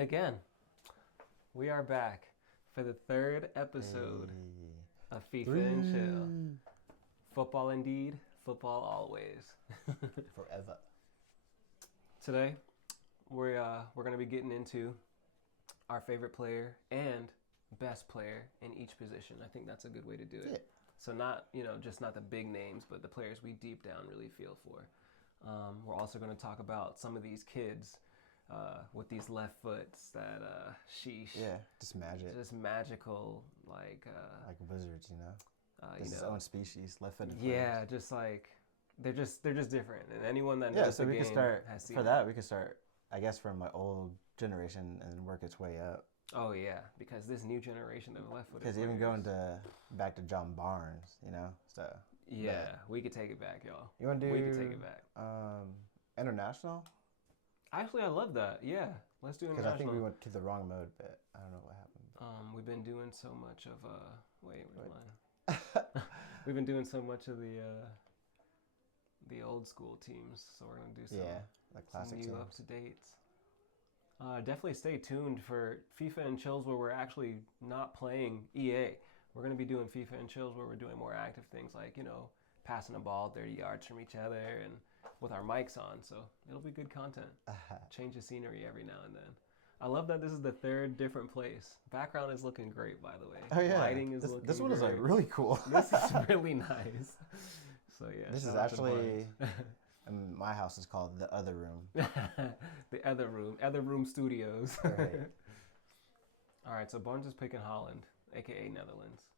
And again, we are back for the third episode of FIFA and Chill. Football indeed, football always. Forever. Today, we're going to be getting into our favorite player and best player in each position. I think that's a good way to do it. Yeah. So not the big names, but the players we deep down really feel for. We're also going to talk about some of these kids with these left foots that sheesh. Yeah, just magic. Just magical, like wizards, you know. It's its own species, left-footed. Yeah, players. just like they're just different, and anyone that knows so the we game could start has seen for it. that. We could start, I guess, from my old generation and work its way up. Oh yeah, because this new generation of left-footed. Because even going back to John Barnes, you know. So yeah, we could take it back, y'all. You want to do? We could take it back. International. Actually, I love that. Yeah, let's do international. Because I think we went to the wrong mode, but I don't know what happened. We've been doing so much of where's mine? We've been doing so much of the old school teams, so we're gonna do some like classic new teams. up to dates. Definitely stay tuned for FIFA and Chills, where we're actually not playing EA. We're gonna be doing FIFA and Chills, where we're doing more active things like passing a ball 30 yards from each other and with our mics on. So it'll be good content. Change the scenery every now and then. I love that this is the third different place. Background is looking great, by the way. Oh yeah, lighting is looking. This one great. is like really cool. This is really nice. So yeah, this is actually. My house is called the other room. The other room studios. Right. All right, so Barnes is picking Holland, aka Netherlands.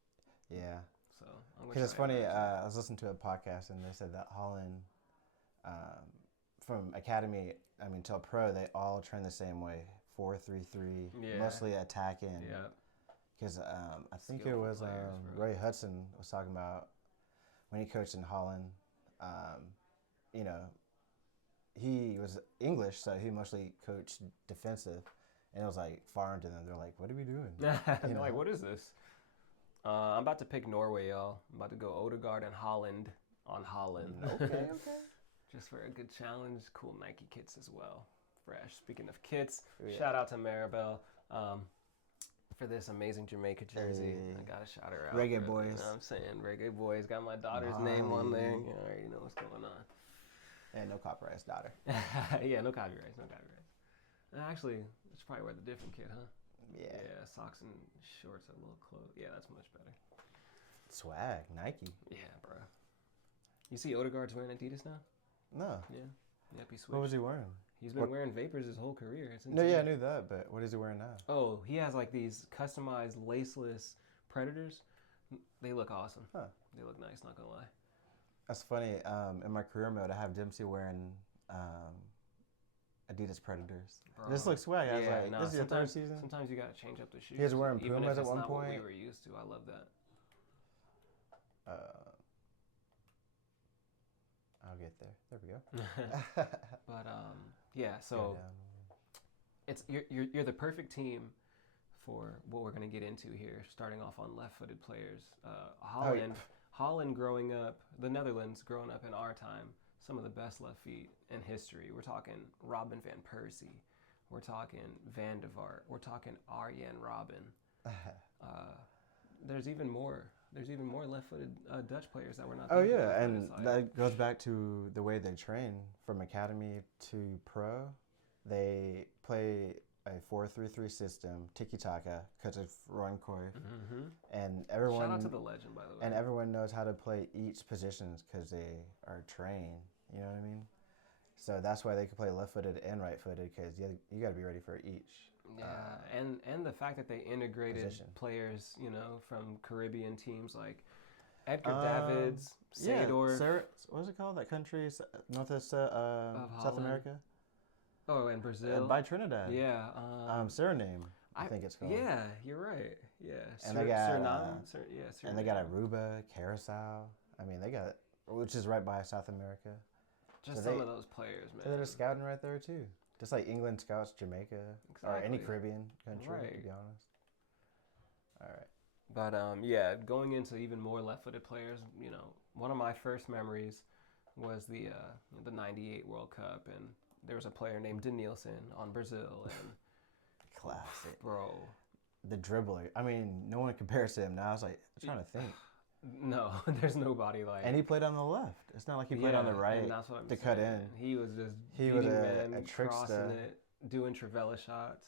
Yeah. So I'm because it's funny. I was listening to a podcast and they said that Holland, from academy, till pro, they all train the same way, 4-3-3, mostly attacking. Yeah. Because I think it was Ray Hudson was talking about when he coached in Holland. He was English, so he mostly coached defensive, and it was like foreign to them. They're like, "What are we doing?" They're like, "What is this?" I'm about to pick Norway, y'all. I'm about to go Odegaard and Holland on Holland. Okay. Just for a good challenge. Cool Nike kits as well. Fresh. Speaking of kits, shout out to Maribel for this amazing Jamaica jersey. Hey. I gotta shout her out. Reggae Boys. You know what I'm saying? Reggae Boys. Got my daughter's name on there. You already know what's going on. And no copyrights, daughter. Yeah, no copyrights. Actually, it's probably wear the different kit, huh? Yeah. Yeah, socks and shorts are a little close. Yeah, that's much better. Swag, Nike. Yeah, bro. You see Odegaard's wearing Adidas now? No. Yeah. Yep, he switched. What was he wearing? He's been wearing Vapors his whole career. It's no, yeah, I knew that, but what is he wearing now? Oh, he has like these customized laceless Predators. They look awesome. Huh. They look nice, not gonna lie. That's funny. In my career mode, I have Dempsey wearing Adidas Predators. Bro. This looks swag. I was like, no, this is your third season? Sometimes you gotta change up the shoes. He was wearing even Pumas if at it's one not what point. we were used to. I love that. I'll get there. There we go. But yeah, so it's you're the perfect team for what we're gonna get into here. Starting off on left-footed players, Holland growing up, the Netherlands growing up in our time, some of the best left feet in history. We're talking Robin van Persie, we're talking Van de Vaart, we're talking Arjen Robben. There's even more left-footed Dutch players that we're not. Oh yeah, and that goes back to the way they train from academy to pro. They play a 4-3-3 system, tiki-taka, because of Ron Cruyff. Mm-hmm. And everyone. Shout out to the legend, by the way. And everyone knows how to play each position because they are trained. You know what I mean? So that's why they can play left-footed and right-footed, because you got to be ready for each. Yeah, and the fact that they integrated players, from Caribbean teams like Edgar Davids, Seedorf. What was it called? That country, South America? Oh, and Brazil. By Trinidad. Yeah. Suriname, I think it's called. Yeah, you're right. Yeah. And they got Suriname. And they got Aruba, Curacao. They got, which is right by South America. Just some of those players, man. So they're scouting right there too. Just like England scouts Jamaica or any Caribbean country, to be honest. All right. But going into even more left-footed players, one of my first memories was the '98 World Cup, and there was a player named Denilson on Brazil, and classic. Bro. The dribbler. I mean, no one compares to him now. I was like, I'm trying to think. No, there's nobody like. And he played on the left. It's not like he played on the right and that's what I'm to saying. cut in. He was just he was men, a trickster. crossing it, doing Trivela shots.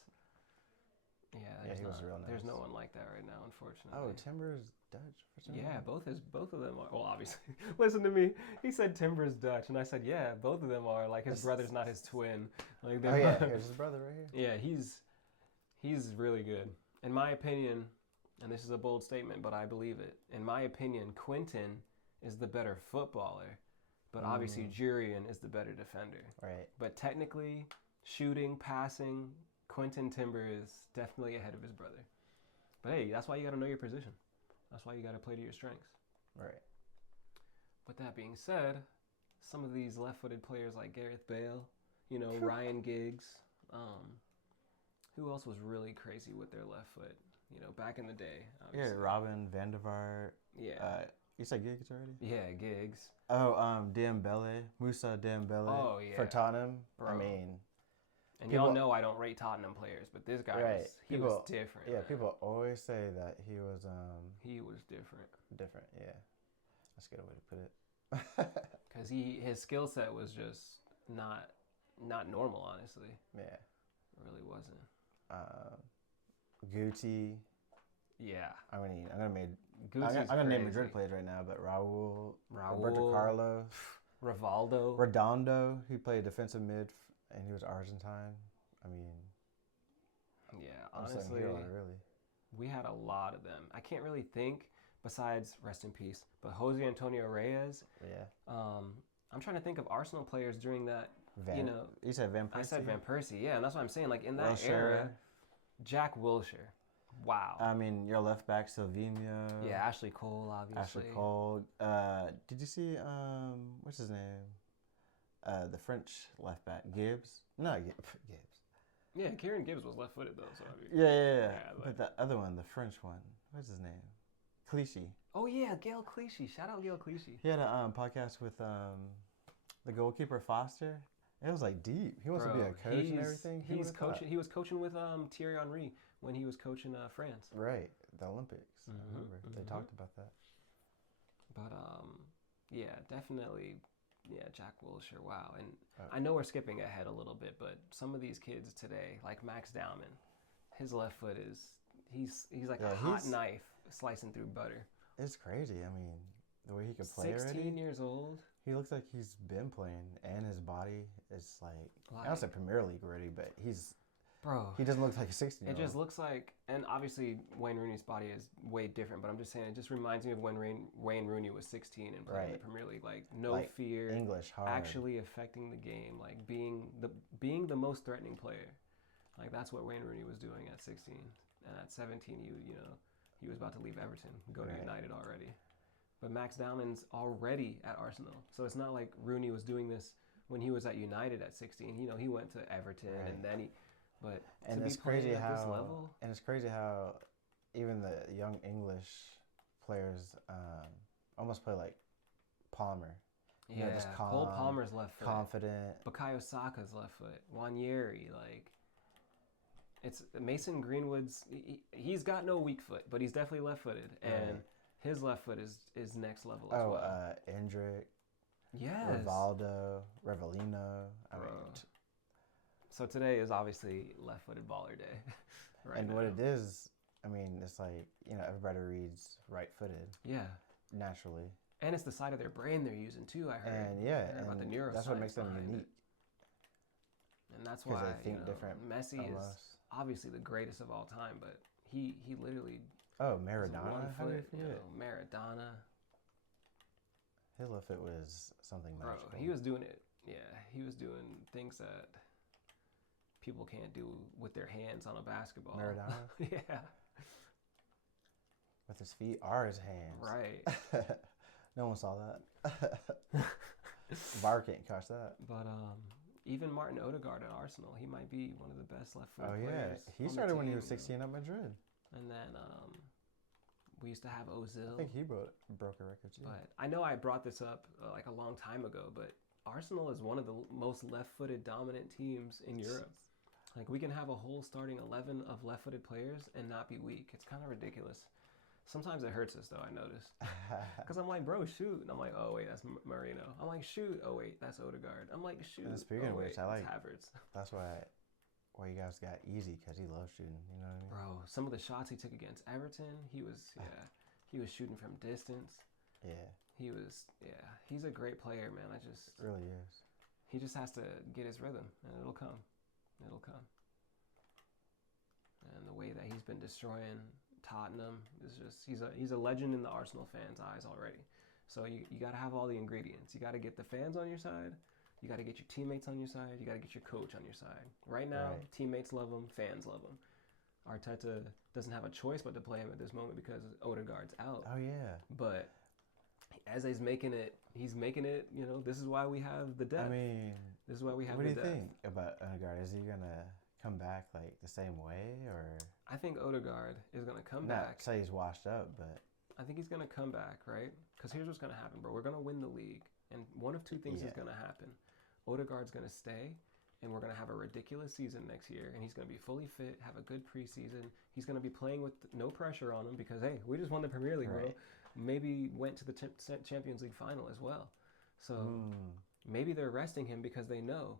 Yeah, he was real nice. There's no one like that right now, unfortunately. Oh, Timber's Dutch for some reason? Both of them are. Well, obviously, listen to me. He said Timber's Dutch, and I said, yeah, both of them are. Like his brother's not his twin. Like here's his brother right here. Yeah, he's really good, in my opinion. And this is a bold statement, but I believe it. In my opinion, Quentin is the better footballer, but obviously Jurian is the better defender. Right. But technically, shooting, passing, Quentin Timber is definitely ahead of his brother. But hey, that's why you got to know your position. That's why you got to play to your strengths. Right. With that being said, some of these left-footed players like Gareth Bale, Ryan Giggs, who else was really crazy with their left foot? Back in the day. Obviously. Yeah, Robin van der Vaart. Yeah. You said Giggs already? Yeah, Giggs. Oh, Dembele, Moussa Dembele. Oh, yeah. For Tottenham. Bro. I mean. And y'all know I don't rate Tottenham players, but this guy was different. Yeah, man. people always say that he was he was different. Different, yeah. That's a good way to put it. Because his skill set was just not normal, honestly. Yeah. It really wasn't. Guti. Yeah. I'm gonna name Madrid players right now, but Raul, Roberto Carlos, Redondo. He played defensive mid, and he was Argentine. I mean, yeah. Honestly, really, we had a lot of them. I can't really think besides rest in peace, but Jose Antonio Reyes. Yeah. I'm trying to think of Arsenal players during that. You said Van Persie. I said Van Persie. Yeah, and that's what I'm saying. Like in that era. Jack Wilshere. Wow. I mean, your left back, Silvinho. Yeah, Ashley Cole, obviously. Ashley Cole. Did you see, what's his name? The French left back, Gibbs? No, Gibbs. Yeah, Kieran Gibbs was left-footed, though. So I mean, yeah. But the other one, the French one, what's his name? Clichy. Oh, yeah, Gail Clichy. Shout out Gail Clichy. He had a podcast with the goalkeeper, Foster. It was like deep. He wants to be a coach and everything. He was coaching with Thierry Henry when he was coaching France. Right, the Olympics. I remember they talked about that. But yeah, definitely, yeah, Jack Wilshere. Wow, and I know we're skipping ahead a little bit, but some of these kids today, like Max Dowman, his left foot he's like a hot knife slicing through butter. It's crazy. I mean, the way he could play 16 years old. He looks like he's been playing, and his body is like I don't say Premier League ready, but he doesn't look like a 16-year-old. It just looks like, and obviously Wayne Rooney's body is way different, but I'm just saying it just reminds me of when Wayne Rooney was 16 and playing in the Premier League, like fear, English hard, actually affecting the game, like being the most threatening player. Like that's what Wayne Rooney was doing at 16, and at 17 he was about to leave Everton, go to United already. But Max Dowman's already at Arsenal. So it's not like Rooney was doing this when he was at United at 16. He went to Everton and then to be playing at this level. And it's crazy how even the young English players almost play like Palmer. Yeah, Cole Palmer's left foot. Confident. Bukayo Saka's left foot. Nwaneri, it's Mason Greenwood's. He's got no weak foot, but he's definitely left-footed. And his left foot is next level as well. Endrick. Yes. Revellino. So today is obviously left-footed baller day. What it is, I mean, it's like, everybody reads right-footed. Yeah. Naturally. And it's the side of their brain they're using too, I heard. And about the neuroscience. That's what makes them unique. And that's why they think different. Messi is obviously the greatest of all time, but he literally... Oh, Maradona? How did you forget? Maradona. His left foot was something magical. Bro, he was doing it. Yeah, he was doing things that people can't do with their hands on a basketball. Maradona? Yeah. With his feet are his hands. Right. No one saw that. VAR can't catch that. But even Martin Odegaard at Arsenal, he might be one of the best left-footed players. Oh, yeah. He started when he was 16 at Madrid. And then we used to have Ozil. I think he broke a record, too. But I know I brought this up like a long time ago, but Arsenal is one of the most left-footed dominant teams in Europe. Like, we can have a whole starting 11 of left-footed players and not be weak. It's kind of ridiculous. Sometimes it hurts us, though, I noticed. Because I'm like, bro, shoot. And I'm like, oh, wait, that's Marino. I'm like, shoot. Oh, wait, that's Odegaard. I'm like, shoot. And speaking of which, I like Havertz. That's why you guys got easy, because he loves shooting. You know what I mean? Bro, some of the shots he took against Everton, he was shooting from distance. Yeah. He's a great player, man. It really is. He just has to get his rhythm, and it'll come. It'll come. And the way that he's been destroying Tottenham is just he's a legend in the Arsenal fans' eyes already. So you got to have all the ingredients. You got to get the fans on your side. You got to get your teammates on your side. You got to get your coach on your side. Right now, teammates love him, fans love him. Arteta doesn't have a choice but to play him at this moment because Odegaard's out. Oh yeah. But as he's making it. You know, this is why we have the depth. I mean, this is why we have. What the do you depth. think about Odegaard? Is he gonna come back like the same way, or? I think Odegaard is gonna come Not back. say he's washed up, but I think he's gonna come back, right? Because here's what's gonna happen, bro. We're gonna win the league, and one of two things is gonna happen. Odegaard's gonna stay, and we're gonna have a ridiculous season next year, and he's gonna be fully fit, have a good preseason. He's gonna be playing with no pressure on him because hey, we just won the Premier League, bro. Maybe went to the Champions League final as well. So maybe they're resting him because they know,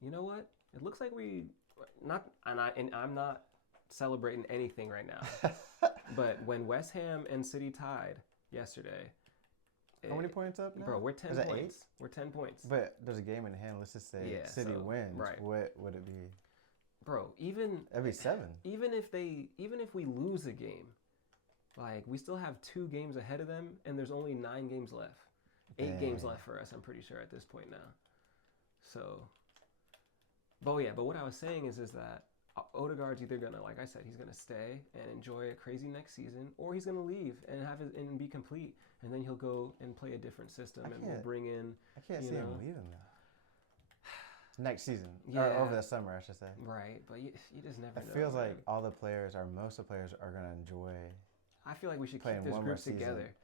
you know what? It looks like I'm not celebrating anything right now. But when West Ham and City tied yesterday, how many points up now? Bro, we're 10 points. 8? We're 10 points. But there's a game in hand. Let's just say City wins. Right. What would it be? Bro, it'd be 7. Even if we lose a game, like we still have 2 games ahead of them, and there's only 9 games left. 8 games left for us, I'm pretty sure, at this point now. So, but what I was saying is that Odegaard's either gonna, like I said, he's gonna stay and enjoy a crazy next season, or he's gonna leave and be complete, and then he'll go and play a different system, and we'll bring in. I can't see him leaving though. Next season, or over the summer, I should say. Right, but you just never know. It feels like all the players, or most of the players, are gonna enjoy. I feel like we should keep this group together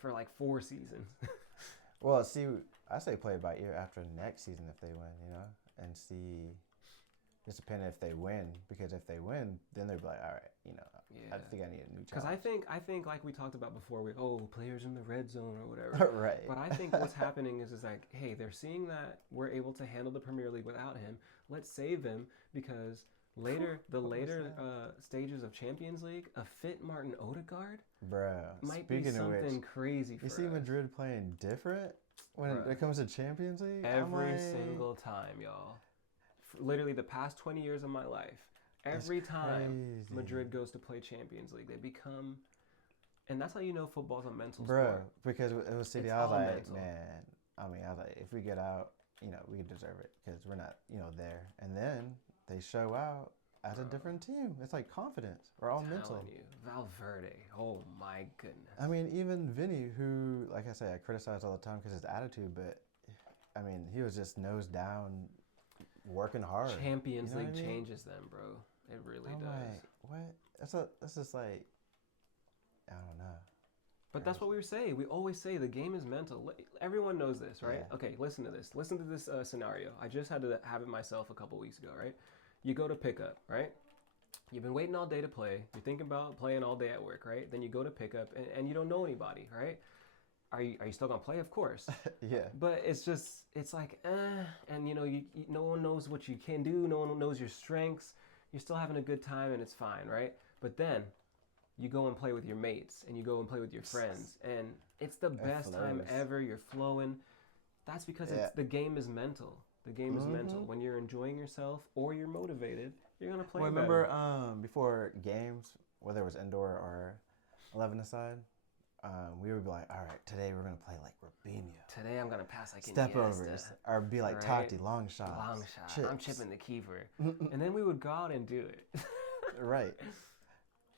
for like 4 seasons. Well, see, I say play it by ear after next season if they win, you know, and see. Just depending if they win, because if they win, then they'll be like, all right, you know, I think I need a new challenge. Because I think like we talked about before, players in the red zone or whatever. Right. But I think what's happening is like, hey, they're seeing that we're able to handle the Premier League without him. Let's save him because later stages of Champions League, a fit Martin Odegaard, might be something crazy for us. You see Madrid playing different when it comes to Champions League? Every single time, y'all. Literally the past 20 years of my life, every time Madrid goes to play Champions League, they become, and that's how you know football's a mental sport. Because it was City, I was like, man, if we get out, you know, we deserve it because we're not, you know, there. And then they show out as a different team. It's like confidence. We're all mental. You, Valverde, oh my goodness. I mean, even Vinny, who, like I say, I criticize all the time because his attitude, but I mean, he was just nose down. Working hard. Champions League changes them, bro. It really does. Like, what? That's just like, I don't know. But that's what we say. We always say the game is mental. Everyone knows this, right? Yeah. Okay, listen to this. Listen to this scenario. I just had to have it myself a couple weeks ago, right? You go to pickup, right? You've been waiting all day to play. You're thinking about playing all day at work, right? Then you go to pickup and you don't know anybody, right? Are you still gonna play? Of course. Yeah. But it's like, and you know, no one knows what you can do. No one knows your strengths. You're still having a good time, and it's fine, right? But then you go and play with your mates, and you go and play with your friends, and it's the best time ever. You're flowing. That's because the game is mental. The game is mental. When you're enjoying yourself or you're motivated, you're gonna play. Well, remember before games, whether it was indoor or 11-a-side. We would be like, all right, today we're going to play like Robinho. Today I'm going to pass like Step overs. Or be like Totti, long shots. Long shot. Chips. I'm chipping the keeper. And then we would go out and do it. Right.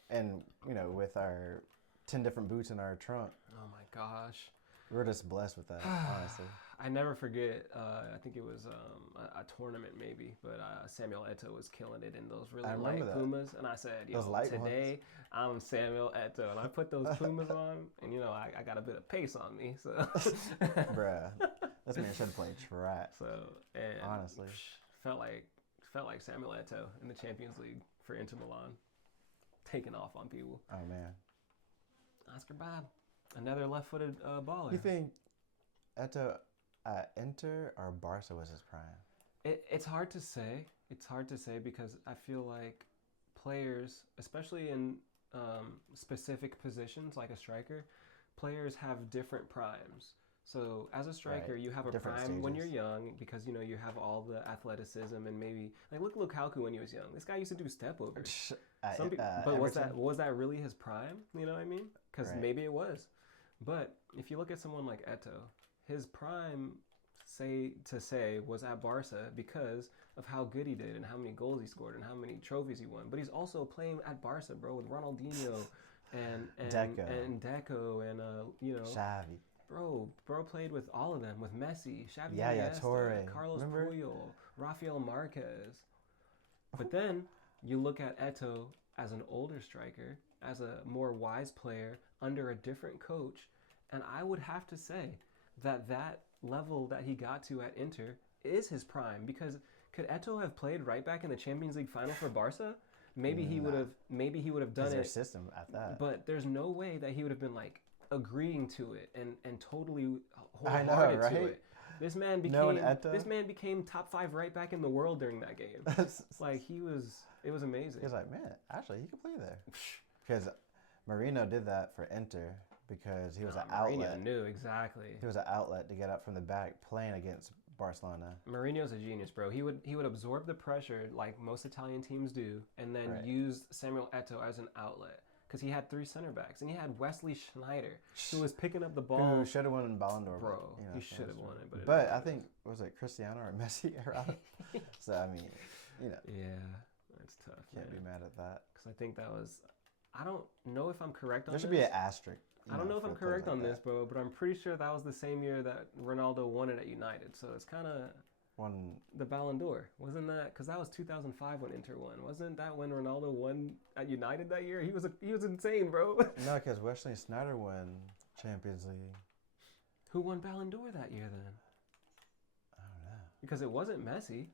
And, you know, with our 10 different boots in our trunk. Oh my gosh. We're just blessed with that, honestly. I never forget, I think it was a tournament maybe, but Samuel Eto'o was killing it in those really light Pumas. And I said, today I'm Samuel Eto'o. And I put those Pumas on, and, you know, I got a bit of pace on me. So, bruh, this man should have played track. So, and honestly. Felt felt like Samuel Eto'o in the Champions League for Inter Milan, taking off on people. Oh man, Oscar Bob, another left-footed baller. You think Eto'o at Inter or Barca was his prime? It's hard to say. It's hard to say because I feel like players, especially in specific positions like a striker, players have different primes. So as a striker, you have a different prime stages when you're young because you have all the athleticism and maybe like look Lukaku when he was young. This guy used to do step overs. But was that really his prime? You know what I mean? Because maybe it was. But if you look at someone like Eto'o, his prime was at Barca because of how good he did and how many goals he scored and how many trophies he won. But he's also playing at Barca, bro, with Ronaldinho and Deco and Xavi. Bro played with all of them, with Messi, Xavi, Iniesta, Torre, Carlos Puyol, Rafael Marquez. But then you look at Eto'o as an older striker, as a more wise player under a different coach, and I would have to say that level that he got to at Inter is his prime because could Eto'o have played right back in the Champions League final for Barca? Maybe he would have done it. System at that. But there's no way that he would have been like agreeing to it and totally wholehearted to it. This man became top 5 right back in the world during that game. Like it was amazing. He's like, man, actually he could play there. Because Marino did that for Inter because he was an outlet. Marino knew exactly. He was an outlet to get up from the back playing against Barcelona. Mourinho's a genius, bro. He would absorb the pressure like most Italian teams do, and then use Samuel Eto'o as an outlet. Because he had 3 center backs, and he had Wesley Sneijder, who was picking up the ball. Who should have won Ballon d'Or. Bro, he should have won it. But I think, was it Cristiano or Messi era? So, I mean, Yeah, that's tough. Can't be mad at that. Because I think that was, I don't know if I'm correct on this. There should be an asterisk. I don't know if I'm correct on this, bro, but I'm pretty sure that was the same year that Ronaldo won it at United. So it's kind of... the Ballon d'Or. Wasn't that because that was 2005 when Inter won? Wasn't that when Ronaldo won at United that year? He was insane, bro. No, because Wesley Sneijder won Champions League. Who won Ballon d'Or that year then? I don't know. Because it wasn't Messi.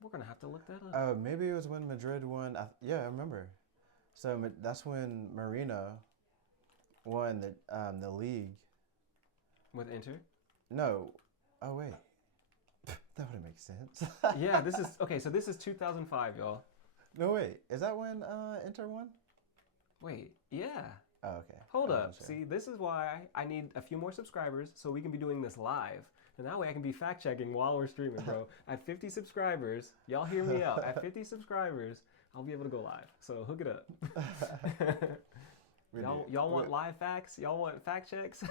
We're gonna have to look that up. Maybe it was when Madrid won. I remember. So that's when Marino won the league with Inter. No. Oh, wait. That wouldn't make sense. Yeah, this is... Okay, so this is 2005, y'all. No, wait. Is that when Inter won? Wait, yeah. Oh, okay. Hold up. Sure. See, this is why I need a few more subscribers so we can be doing this live. And that way I can be fact-checking while we're streaming, bro. At 50 subscribers, y'all hear me out. At 50 subscribers, I'll be able to go live. So hook it up. Y'all want live facts? Y'all want fact checks?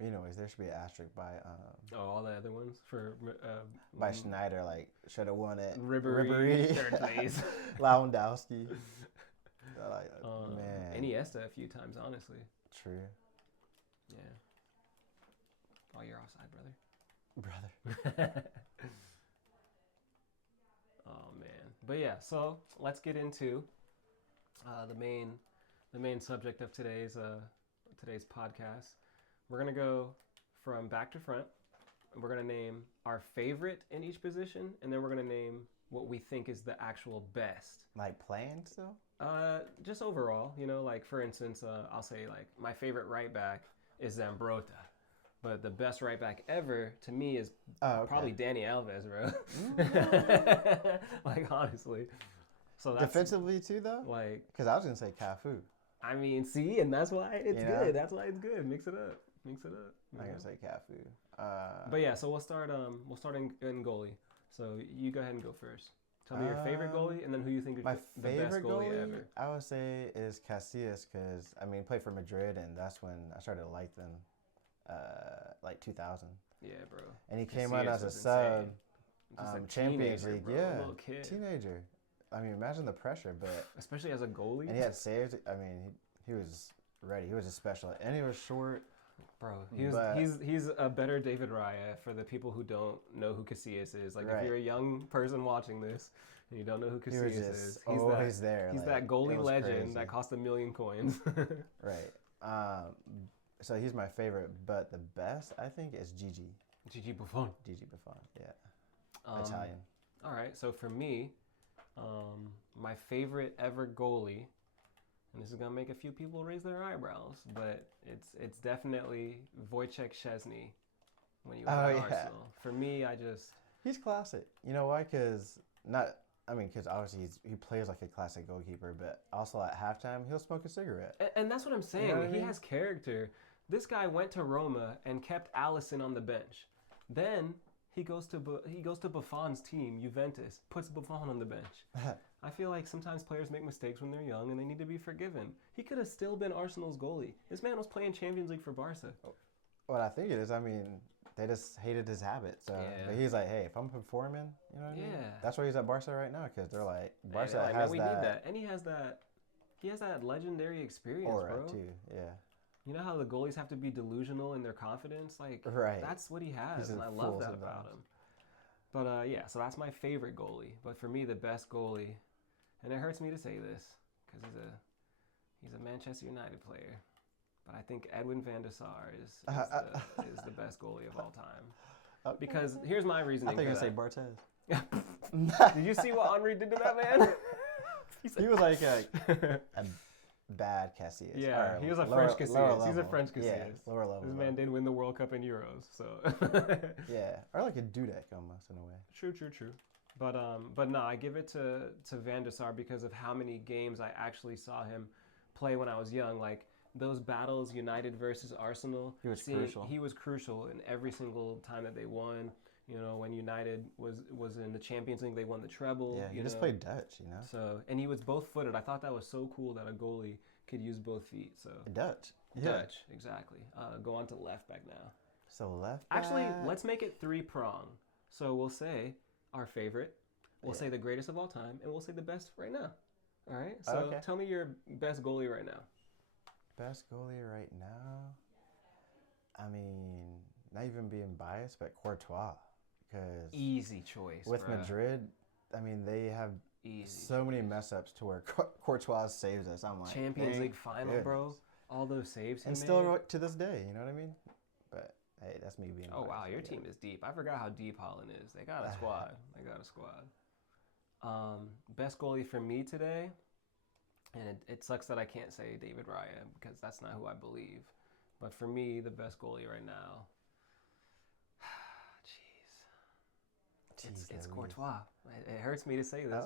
Anyways, there should be an asterisk by all the other ones for by Sneijder, like should have won it. Ribéry, third place. Lewandowski. Man. Iniesta a few times, honestly. True. Yeah. Oh, you're offside, brother. Brother. Oh man. But yeah, so let's get into the main subject of today's podcast. We're going to go from back to front. We're going to name our favorite in each position, and then we're going to name what we think is the actual best. Like playing still? Just overall, like for instance, I'll say like my favorite right back is Zambrotta. But the best right back ever to me is probably Dani Alves, bro. Like honestly. So that's, defensively too, though? Like, because I was going to say Cafu. I mean, see, and that's why it's good. That's why it's good. Mix it up. I'm gonna say Cafu. But yeah, so we'll start in goalie. So you go ahead and go first. Tell me your favorite goalie, and then who you think is the best goalie ever. I would say is Casillas, because he played for Madrid, and that's when I started to like them. Like 2000. Yeah, bro. And he came out as a sub. Champions League, bro, yeah. A little kid. Teenager. I mean, imagine the pressure, but especially as a goalie. And he had saves. I mean, he was ready. He was a special, and he was short. Bro, he's a better David Raya for the people who don't know who Casillas is. Like, if you're a young person watching this and you don't know who Casillas is, he's that goalie legend that cost $1 million coins. Right. So he's my favorite, but the best I think is Gigi. Gigi Buffon. Gigi Buffon, yeah. Italian. All right, so for me, my favorite ever goalie, and this is gonna make a few people raise their eyebrows, but it's definitely Wojciech Szczesny when he was at Arsenal. For me, he's classic. You know why? Because obviously he plays like a classic goalkeeper, but also at halftime he'll smoke a cigarette. And that's what I'm saying. You know what I mean? He has character. This guy went to Roma and kept Alisson on the bench. Then he goes to Buffon's team, Juventus, puts Buffon on the bench. I feel like sometimes players make mistakes when they're young and they need to be forgiven. He could have still been Arsenal's goalie. This man was playing Champions League for Barca. What I think it is, they just hated his habit. So but he's like, hey, if I'm performing, you know what I mean? That's why he's at Barca right now, because they're like, Barca has man, we need that. And he has that legendary experience, aura, bro. too, yeah. You know how the goalies have to be delusional in their confidence? Like, that's what he has, and I love that about him. But, so that's my favorite goalie. But for me, the best goalie, and it hurts me to say this, because he's a Manchester United player, but I think Edwin van der Sar is the best goalie of all time. Because here's my reasoning. I think I say Barthez. Did you see what Henry did to that man? He was like a bad Casillas. Yeah, he was a French Casillas. He's a French Casillas. Yeah, lower level. This man did win the World Cup and Euros, so. Yeah, or like a Dudek almost in a way. True. But no, I give it to Van der Sar because of how many games I actually saw him play when I was young. Like those battles, United versus Arsenal. He was crucial. He was crucial in every single time that they won. You know, when United was in the Champions League, they won the treble. Yeah, he just played Dutch, you know. So, and he was both-footed. I thought that was so cool that a goalie could use both feet. So Dutch, exactly. Go on to left back now. So left back. Actually, let's make it three-prong. So we'll say our favorite, we'll say the greatest of all time, and we'll say the best right now. All right. So tell me your best goalie right now. Best goalie right now. I mean, not even being biased, but Courtois. Easy choice. With Madrid, I mean, they have so many mess ups to where Courtois saves us. I'm like, Champions League final, bro. All those saves he made. Still to this day, you know what I mean? But hey, that's me being. Oh wow, your team is deep. I forgot how deep Holland is. They got a squad. Best goalie for me today, and it sucks that I can't say David Raya because that's not who I believe. But for me, the best goalie right now. It's Courtois. It hurts me to say this,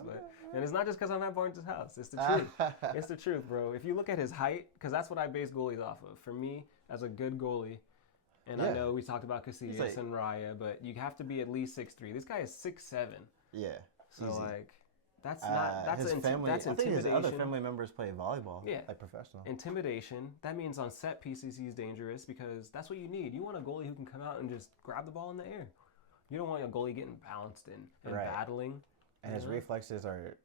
and it's not just because I'm at Barnes' house. It's the truth. It's the truth, bro. If you look at his height, because that's what I base goalies off of. For me, as a good goalie, and I know we talked about Casillas and Raya, but you have to be at least 6'3". This guy is 6'7". Yeah. So like, that's intimidation. I think his other family members play volleyball. Yeah. Like professional. Intimidation. That means on set pieces he's dangerous because that's what you need. You want a goalie who can come out and just grab the ball in the air. You don't want a goalie getting bounced and battling. And his reflexes are,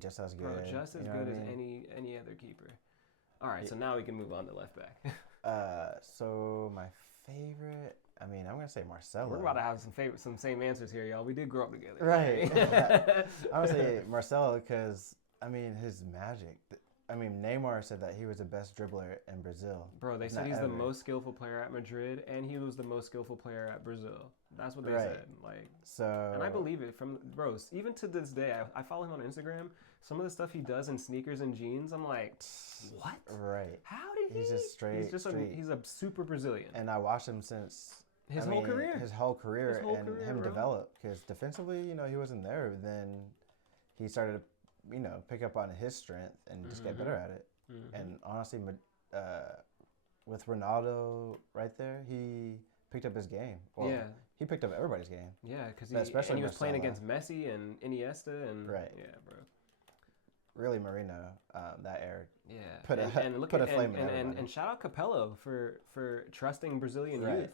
just as good. Bro, just as good as any other keeper. All right, so now we can move on to left back. So my favorite, I'm going to say Marcelo. We're about to have some same answers here, y'all. We did grow up together. Right. I would say Marcelo because, his magic. Neymar said that he was the best dribbler in Brazil. Bro, they said he's the most skillful player at Madrid, and he was the most skillful player at Brazil. That's what they said. And I believe it. Even to this day, I follow him on Instagram. Some of the stuff he does in sneakers and jeans, I'm like, what? Right. How did he? He's just straight. He's a super Brazilian. And I watched him since his whole career. His whole career, him develop. Because defensively, he wasn't there. Then he started to pick up on his strength and just get better at it. And honestly, with Ronaldo right there, he picked up his game. Well, he picked up everybody's game. Yeah, because he was playing against Messi and Iniesta and yeah, bro. Really, Marino, that era. Yeah, put a flame in everybody. And shout out Capello for trusting Brazilian youth.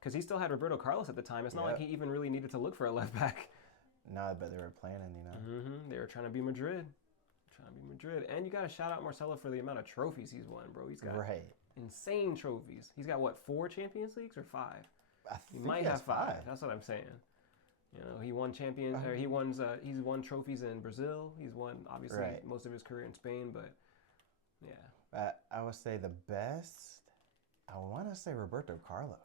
Because he still had Roberto Carlos at the time. It's not like he even really needed to look for a left back. No, but they were planning, They were trying to be Madrid. And you got to shout out Marcelo for the amount of trophies he's won, bro. He's got insane trophies. He's got, 4 Champions Leagues or 5? He might have 5. That's what I'm saying. He won he's won trophies in Brazil. He's won, obviously, most of his career in Spain. But, yeah, I would say the best. I want to say Roberto Carlos.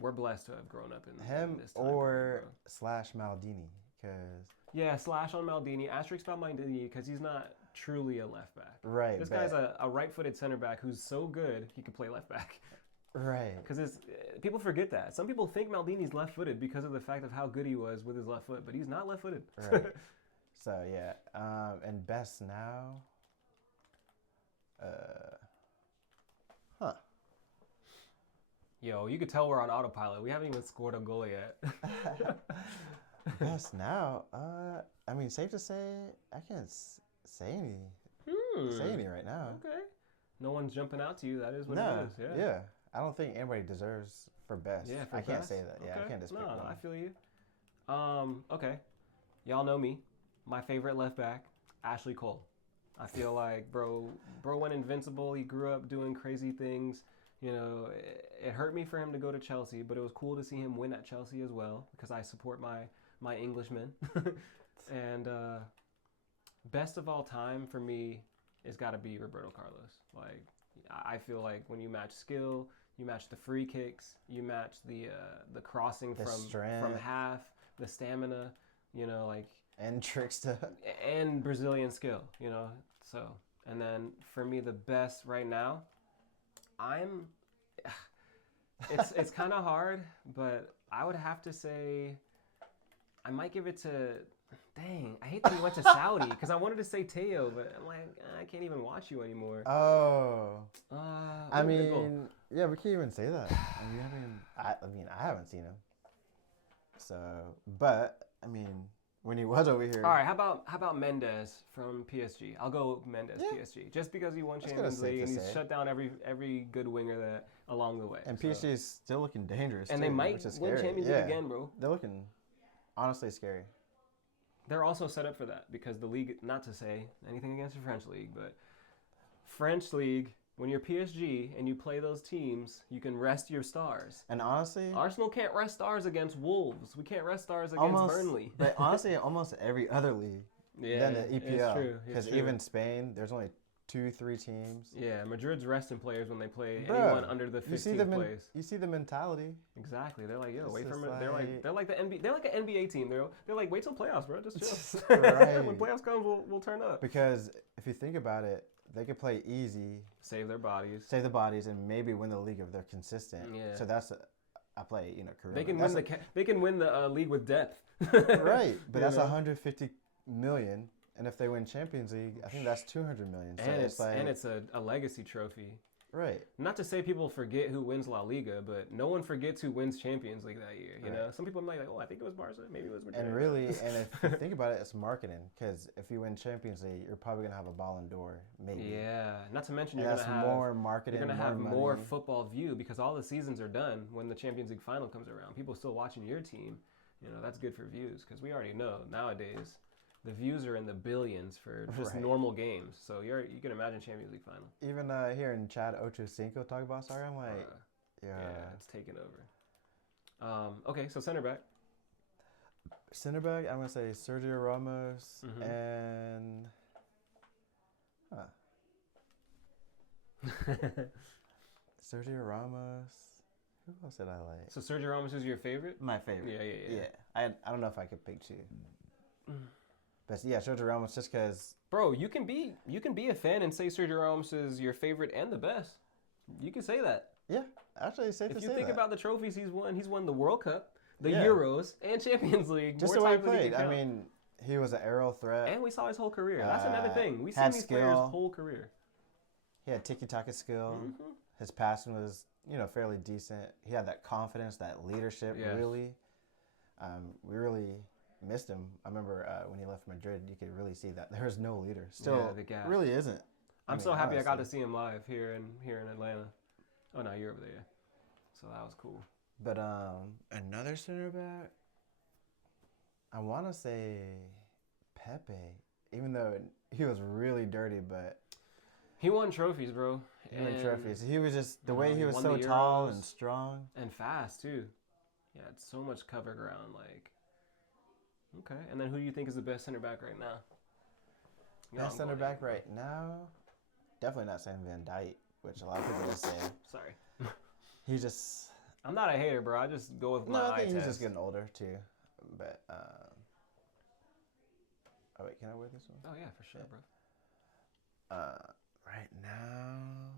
We're blessed to have grown up in him this time or period, slash Maldini, because slash on Maldini, asterisk on Maldini, because he's not truly a left back. Right. This guy's a right-footed center back who's so good he could play left back. Right. Because people forget that. Some people think Maldini's left-footed because of the fact of how good he was with his left foot, but he's not left-footed. Right. So yeah, and best now. Yo, you could tell we're on autopilot. We haven't even scored a goal yet. Best now. I mean, safe to say, I can't say any right now. Okay. No one's jumping out to you. That is what no, it is. Yeah. Yeah. I don't think anybody deserves for best. Yeah, I can't say that. Yeah, okay. I can't just pick one. I feel you. Okay. Y'all know me. My favorite left back, Ashley Cole. I feel like bro went invincible. He grew up doing crazy things. You know, it hurt me for him to go to Chelsea, but it was cool to see him win at Chelsea as well because I support my Englishmen. And best of all time for me has got to be Roberto Carlos. Like, I feel like when you match skill, you match the free kicks, you match the crossing from half, the stamina, you know, like, and tricks and Brazilian skill, you know. So, and then for me the best right now, it's kind of hard, but I would have to say I might give it to, dang, I hate that he went to Saudi because I wanted to say Teo, but I'm like, I can't even watch you anymore. Oh. I mean, yeah, we can't even say that. I haven't seen him. So, but I mean, when he was over here. All right, how about Mendes from PSG? I'll go Mendes PSG just because he won Champions League and he's shut down every good winger that along the way. And PSG is still looking dangerous. And too, they might win Champions League again, bro. They're looking honestly scary. They're also set up for that because the league, not to say anything against the French league, but French league, when you're PSG and you play those teams, you can rest your stars. And honestly, Arsenal can't rest stars against Wolves. We can't rest stars against Burnley. But honestly, almost every other league than the EPL. It's true. Because even Spain, there's only 2-3 teams. Yeah, Madrid's resting players when they play anyone under the 15th place. You see the mentality. Exactly. They're like, yo, wait for it. They're like the NBA. They're like an NBA team. They're like, wait till playoffs, bro. Just chill. Right. When playoffs come, we'll turn up. Because if you think about it, they could play easy, save the bodies, and maybe win the league if they're consistent. Yeah. So that's I play, career. They can win the league with depth. Right, but that's 150 million, and if they win Champions League, I think that's 200 million. So and it's a legacy trophy. Right. Not to say people forget who wins La Liga, but no one forgets who wins Champions League that year. You know, some people might be like, oh, I think it was Barca, maybe it was Madrid. And really, and if you think about it, it's marketing. Because if you win Champions League, you're probably gonna have a Ballon d'Or, maybe. Yeah. Not to mention you're gonna have more marketing. You're gonna have more football view because all the seasons are done when the Champions League final comes around. People still watching your team. You know, that's good for views because we already know nowadays. The views are in the billions for just normal games. So you can imagine Champions League final. Even hearing Chad Ochocinco talk about soccer, I'm like, yeah, it's taking over. Okay, so center back. Center back, I'm gonna say Sergio Ramos and Sergio Ramos. Who else did I like? So Sergio Ramos is your favorite? My favorite. Yeah. I don't know if I could pick two. But yeah, Sergio Ramos just because. Bro, you can be a fan and say Sergio Ramos is your favorite and the best. You can say that. Yeah, actually, it's safe to say that. If you think about the trophies he's won the World Cup, the Euros, and Champions League. Just the way he played. I mean, he was an aerial threat. And we saw his whole career. That's another thing. We've seen these players' whole career. He had tiki-taka skill. His passing was, fairly decent. He had that confidence, that leadership, really. We really missed him. I remember when he left Madrid, you could really see that there was no leader. Still, the gap really isn't. I'm so happy I got to see him live here in Atlanta. Oh no, you're over there. So that was cool. But another center back, I want to say Pepe, even though he was really dirty, but he won trophies, bro. He won trophies. He was just the way he was so tall and strong and fast too. Yeah, it's so much cover ground. Like, okay. And then who do you think is the best center back right now? Best center back right now? definitely not saying Van Dyke, which a lot of people just say. Sorry. He just. I'm not a hater, bro. I just go with my eye test. No, I think he's just getting older too. But oh wait, can I wear this one? Oh yeah, for sure, bro. Right now.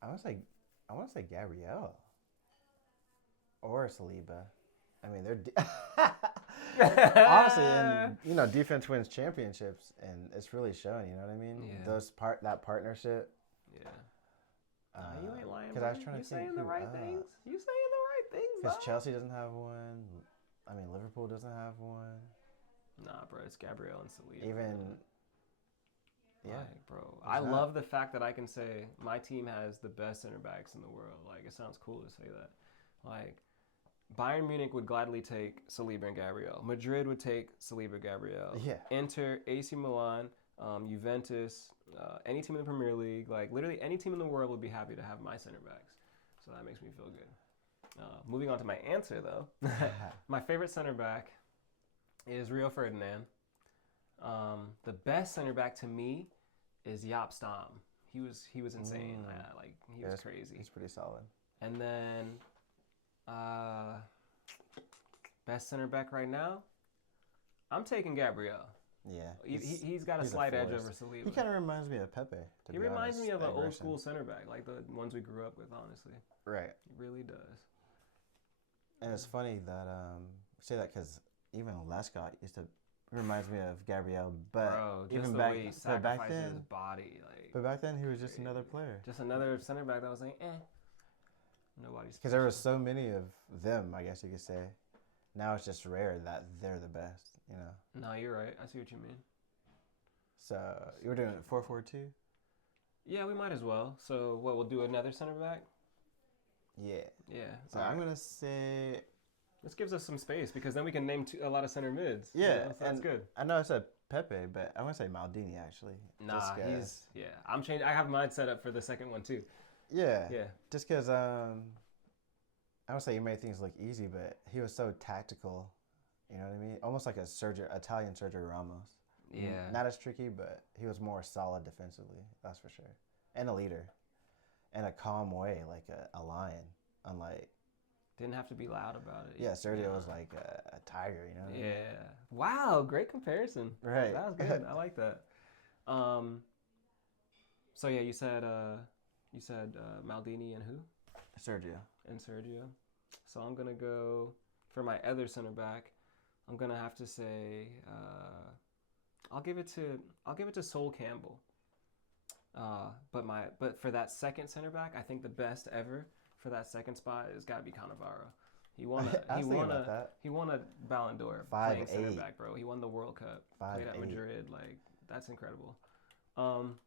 I want to say Gabrielle or Saliba. I mean, they're honestly, and defense wins championships, and it's really showing. You know what I mean? Yeah. That partnership. Yeah. You ain't lying. Because I was trying to think saying the right things. You saying the right things. Because Chelsea doesn't have one. I mean, Liverpool doesn't have one. Nah, bro, it's Gabrielle and Saliba. Even. Yeah, like, bro. I love the fact that I can say my team has the best center backs in the world. Like, it sounds cool to say that. Like, Bayern Munich would gladly take Saliba and Gabrielle. Madrid would take Saliba, Gabrielle. Yeah. Inter, AC Milan, Juventus, any team in the Premier League, like literally any team in the world would be happy to have my center backs. So that makes me feel good. Moving on to my answer, though. My favorite center back is Rio Ferdinand. The best center back to me is Jaap Stam. He was insane. He was crazy. He's pretty solid. And then best center back right now, I'm taking Gabrielle. Yeah. He's got a slight edge over Saliba. He kind of reminds me of Pepe. He reminds me of an old school center back, like the ones we grew up with, honestly. Right. He really does. And it's funny that say that because even Lescott reminds me of Gabrielle, but bro, even the back, way he but back then, his body, like. But back then he was just another player. Just another center back that was like, nobody's. Because there were so many of them, I guess you could say. Now it's just rare that they're the best, you know. No, you're right. I see what you mean. So you were doing 4-4-2? Yeah, we might as well. So what? We'll do another center back. Yeah. Yeah. So I'm gonna say. This gives us some space because then we can name a lot of center mids. Yeah, you know, so that's good. I know I said Pepe, but I want to say Maldini actually. Nah, I'm changing. I have mine set up for the second one too. Yeah. Yeah. Just because I would say he made things look easy, but he was so tactical. You know what I mean? Almost like Italian Sergio Ramos. Yeah. Not as tricky, but he was more solid defensively. That's for sure. And a leader, in a calm way, like a lion. Unlike. Didn't have to be loud about it. Yeah, Sergio was like a tiger, you know what I mean? Yeah. Wow, great comparison. Right. That was good. I like that. So yeah, you said Maldini and who? Sergio. And Sergio. So I'm gonna go for my other center back. I'm gonna have to say I'll give it to Sol Campbell. But for that second center back, I think the best ever for that second spot has got to be Cannavaro. He won a Ballon d'Or playing center back, bro. He won the World Cup. Played at Madrid. Like, that's incredible. And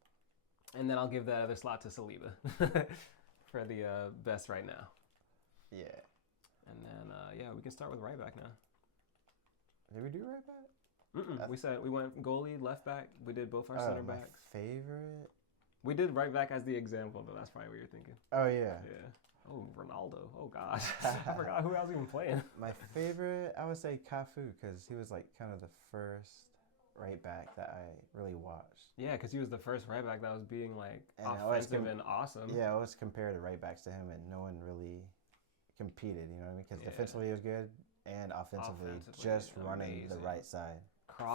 then I'll give that other slot to Saliba for the best right now. Yeah. And then we can start with right back now. Did we do right back? We said we went goalie, left back. We did both our center backs. Favorite? We did right back as the example, though. That's probably what you're thinking. Oh yeah. Yeah. Oh, Ronaldo. Oh gosh, I forgot who else even playing. My favorite, I would say Cafu, because he was like kind of the first right back that I really watched. Yeah, because he was the first right back that was being like offensive and awesome. Yeah, I always compared the right backs to him, and no one really competed. You know what I mean? Because defensively he was good, and offensively just running the right side.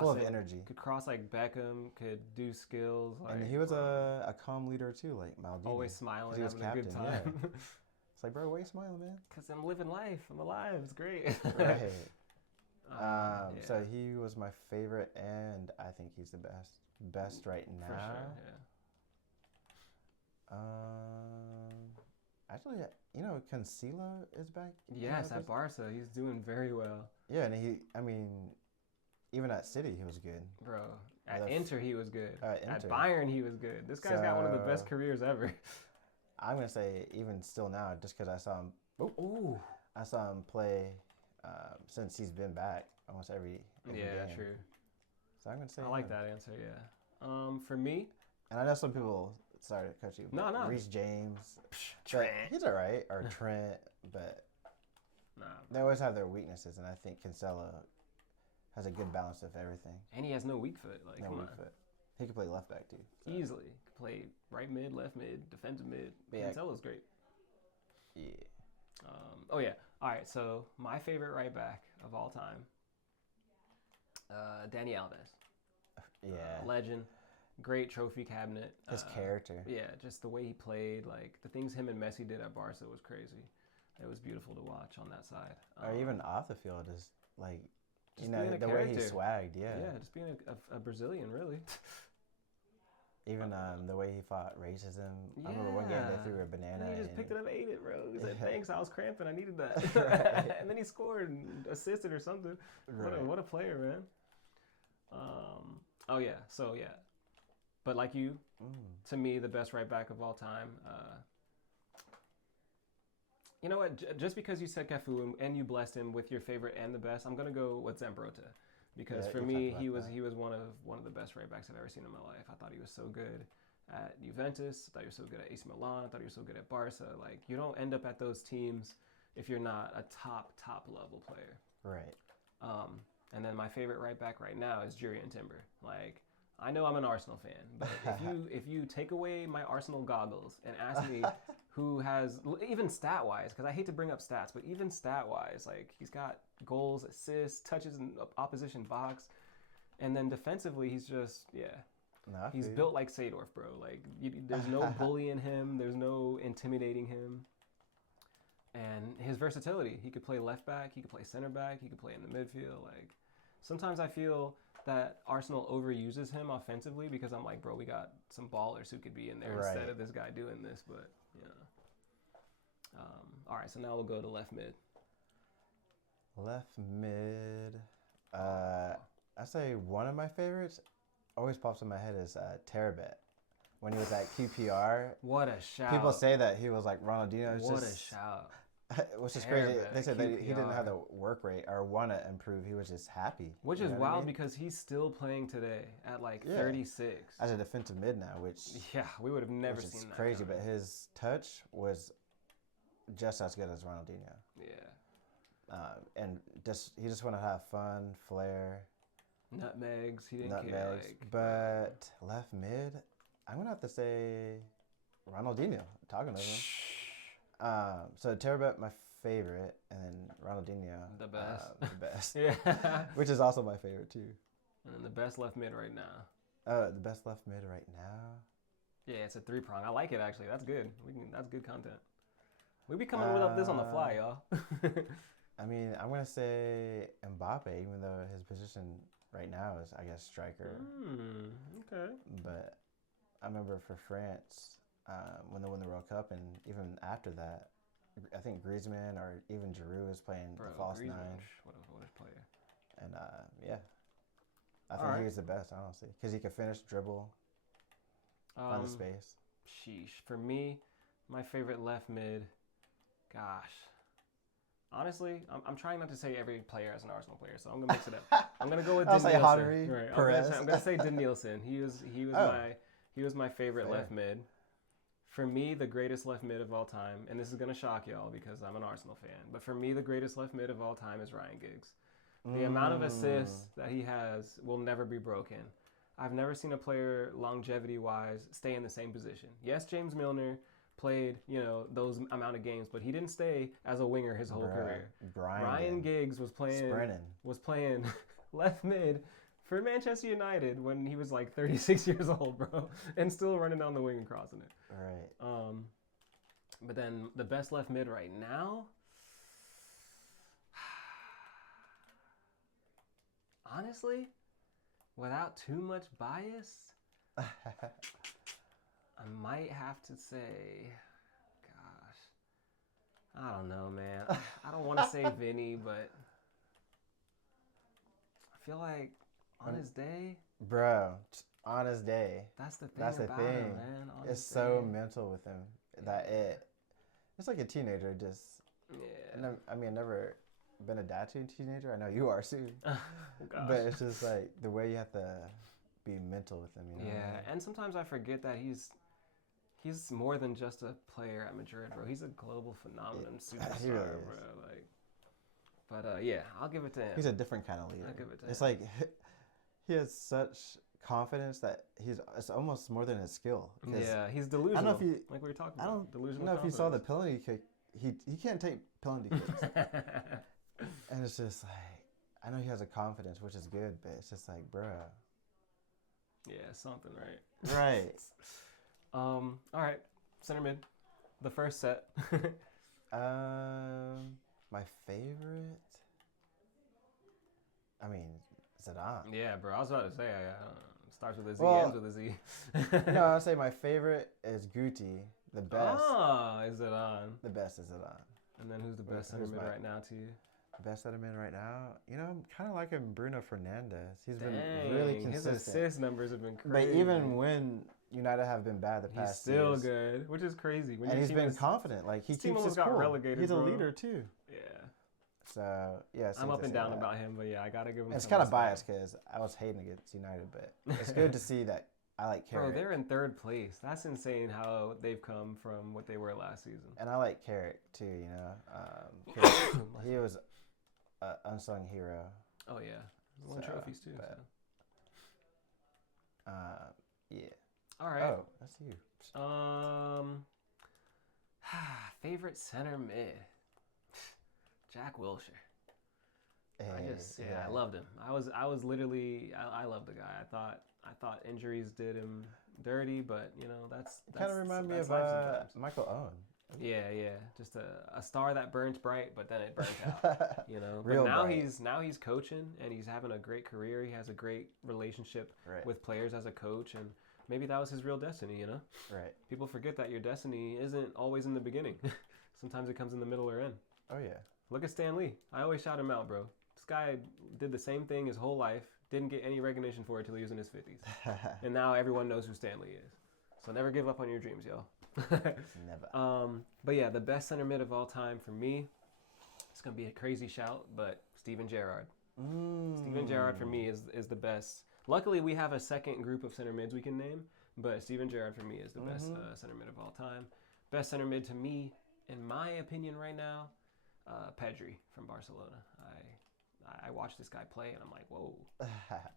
Full of energy. Could cross like Beckham, could do skills. Like, and he was a calm leader too, like Maldini. Always smiling, having a good time. Yeah. It's like, bro, why are you smiling, man? Because I'm living life. I'm alive. It's great. Right. So he was my favorite, and I think he's the best right now. For sure, yeah. Actually, Cancelo is back. Yes, at Barca, he's doing very well. Yeah, and even at City, he was good. Bro, at Inter, he was good. Inter. At Bayern, he was good. This guy's got one of the best careers ever. I'm going to say even still now, just because I saw him. I saw him play since he's been back almost every game. True. So I'm going to say I like that answer, yeah. For me. And I know some people, sorry to cut you. No. Reece James. Trent. He's all right. Or Trent, but Nah. They always have their weaknesses, and I think Cancelo has a good balance of everything. And he has no weak foot. Like, no weak foot. He can play left back too. So. Easily. Can play right mid, left mid, defensive mid. Yeah. Cancelo's great. Yeah. Oh yeah. All right. So my favorite right back of all time, Dani Alves. Yeah. Legend. Great trophy cabinet. His character. Yeah, just the way he played. Like the things him and Messi did at Barca was crazy. It was beautiful to watch on that side. Or even off the field is like, you know, the way he swagged. Yeah. Yeah, just being a Brazilian, really. Even the way he fought racism. Yeah. I remember one game they threw a banana. And he just picked it up and ate it, bro. He said, "Thanks, I was cramping. I needed that." Right. And then he scored and assisted or something. Right. What a player, man. Oh yeah. So yeah. But like you, to me, the best right back of all time. You know what? Just because you said Cafu and you blessed him with your favorite and the best, I'm gonna go with Zambrotta. Because for me, he was one of the best right backs I've ever seen in my life. I thought he was so good at Juventus. I thought he was so good at AC Milan. I thought he was so good at Barca. Like, you don't end up at those teams if you're not a top level player. Right. And then my favorite right back right now is Jurrien Timber. Like, I know I'm an Arsenal fan, but if you take away my Arsenal goggles and ask me who has, even stat-wise, because I hate to bring up stats, but even stat-wise, like, he's got goals, assists, touches in opposition box, and then defensively, he's just, he's built like Seedorf, bro. Like, there's no bullying him, there's no intimidating him, and his versatility, he could play left back, he could play center back, he could play in the midfield. Like, sometimes I feel that Arsenal overuses him offensively because I'm like, bro, we got some ballers who could be in there instead of this guy doing this, but, all right, so now we'll go to left mid. Left mid. I say one of my favorites always pops in my head is Terabet. When he was at QPR. What a shout. People say that he was like Ronaldinho. What a shout. Which is crazy. They said that he didn't have the work rate or want to improve. He was just happy. Which is wild because he's still playing today at like 36. As a defensive mid now, which... Yeah, we would have never seen that. It's crazy, but his touch was just as good as Ronaldinho. Yeah. And he just wanted to have fun, flair. Nutmegs. He didn't care. Like, but left mid, I'm going to have to say Ronaldinho. Talking to him. So Terabet, my favorite, and then Ronaldinho. The best. The best. Yeah. Which is also my favorite too. And then the best left mid right now. The best left mid right now. Yeah, it's a 3-prong. I like it actually. That's good. That's good content. We be coming with this on the fly, y'all. I mean, I'm gonna say Mbappe, even though his position right now is, I guess, striker. Okay. But I remember for France, when they won the World Cup, and even after that, I think Griezmann or even Giroud was playing the false nine. What a player. And I think he was the best, honestly, because he could finish, dribble, find the space. Sheesh. For me, my favorite left mid. Gosh. Honestly, I'm trying not to say every player as an Arsenal player, so I'm gonna mix it up. I'm gonna go with I'll say Henry. Right. Perez. I'm gonna say Danielson. He was my favorite left mid. For me, the greatest left mid of all time, and this is gonna shock y'all because I'm an Arsenal fan, but for me, the greatest left mid of all time is Ryan Giggs. The amount of assists that he has will never be broken. I've never seen a player longevity-wise stay in the same position. Yes, James Milner played, those amount of games, but he didn't stay as a winger his whole career. Ryan Giggs was playing left mid for Manchester United when he was like 36 years old, bro, and still running down the wing and crossing it. Right. But then the best left mid right now, honestly, without too much bias, I might have to say, gosh, I don't know, man. I don't want to say Vinny, but I feel like on his day. Bro, on his day. That's the thing about him, man. It's so mental with him that it's like a teenager just. Yeah. I mean, I've never been a dad to a teenager. I know you are soon. Oh, gosh. But it's just like the way you have to be mental with him, Yeah, and sometimes I forget that he's more than just a player at Madrid, bro. He's a global phenomenon, superstar, really bro. Like, But yeah, I'll give it to him. He's a different kind of leader. I'll give it to it's him. like he has such confidence that it's almost more than his skill. Yeah, he's delusional. I don't know if like we were talking about. I don't know if you saw the penalty kick. He can't take penalty kicks. And it's just like, I know he has a confidence, which is good, but it's just like, bruh. Yeah, something, right? Right. All right, center mid, the first set. My favorite. I mean, Zidane. Yeah, bro. I was about to say, starts with a Z, ends with a Z. No, I'll say my favorite is Guti. The best. Is Zidane. The best is Zidane. And then who's the best center mid right now to you? Best center mid right now? You know, I'm kind of liking Bruno Fernandes. He's been really consistent. His assist numbers have been crazy. But even when United have been bad the past years. He's still years, good, which is crazy. And he's been confident. Like, he keeps his cool. Relegated, he's a leader, too. Yeah. So, yeah. I'm up and down about him, but yeah, I got to give him It's kind of biased because I was hating against United, but it's good to see that I like Carrick. Bro, they're in third place. That's insane how they've come from what they were last season. And I like Carrick, too, you know. He was an unsung hero. Oh, yeah. Won trophies, too. But, yeah. All right. Oh, that's you. Favorite center mid. Jack Wilshere. I loved him. I was literally I loved the guy. I thought injuries did him dirty, but you know that's kind of remind me of Michael Owen. Yeah, just a star that burns bright, but then it burnt out. You know, Real but bright. now he's coaching and he's having a great career. He has a great relationship with players as a coach, and maybe that was his real destiny. You know, right? People forget that your destiny isn't always in the beginning. Sometimes it comes in the middle or end. Oh yeah. Look at Stan Lee. I always shout him out, bro. This guy did the same thing his whole life. Didn't get any recognition for it till he was in his 50s. And now everyone knows who Stan Lee is. So never give up on your dreams, y'all. Never. But yeah, the best center mid of all time for me, it's going to be a crazy shout, but Steven Gerrard. Steven Gerrard for me is the best. Luckily, we have a second group of center mids we can name, but Steven Gerrard for me is the best center mid of all time. Best center mid to me, in my opinion right now, Pedri from Barcelona. I watch this guy play and I'm like, whoa.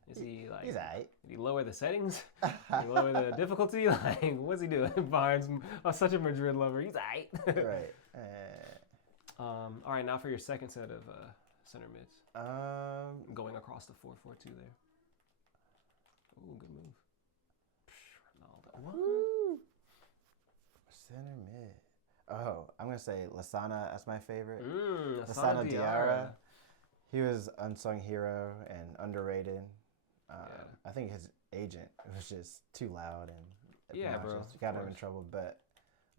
Is he like? He's alright. Did he lower the settings? Did he lower the difficulty? Like, what's he doing? Barnes, such a Madrid lover. He's alright. Right. All right, now for your second set of center mids. Going across the 4-4-2 there. Ooh, good move. Ronaldo. Woo. Center mid. Oh, I'm going to say Lasana as my favorite. Lasana Diarra. He was unsung hero and underrated. I think his agent was just too loud and got him in trouble. But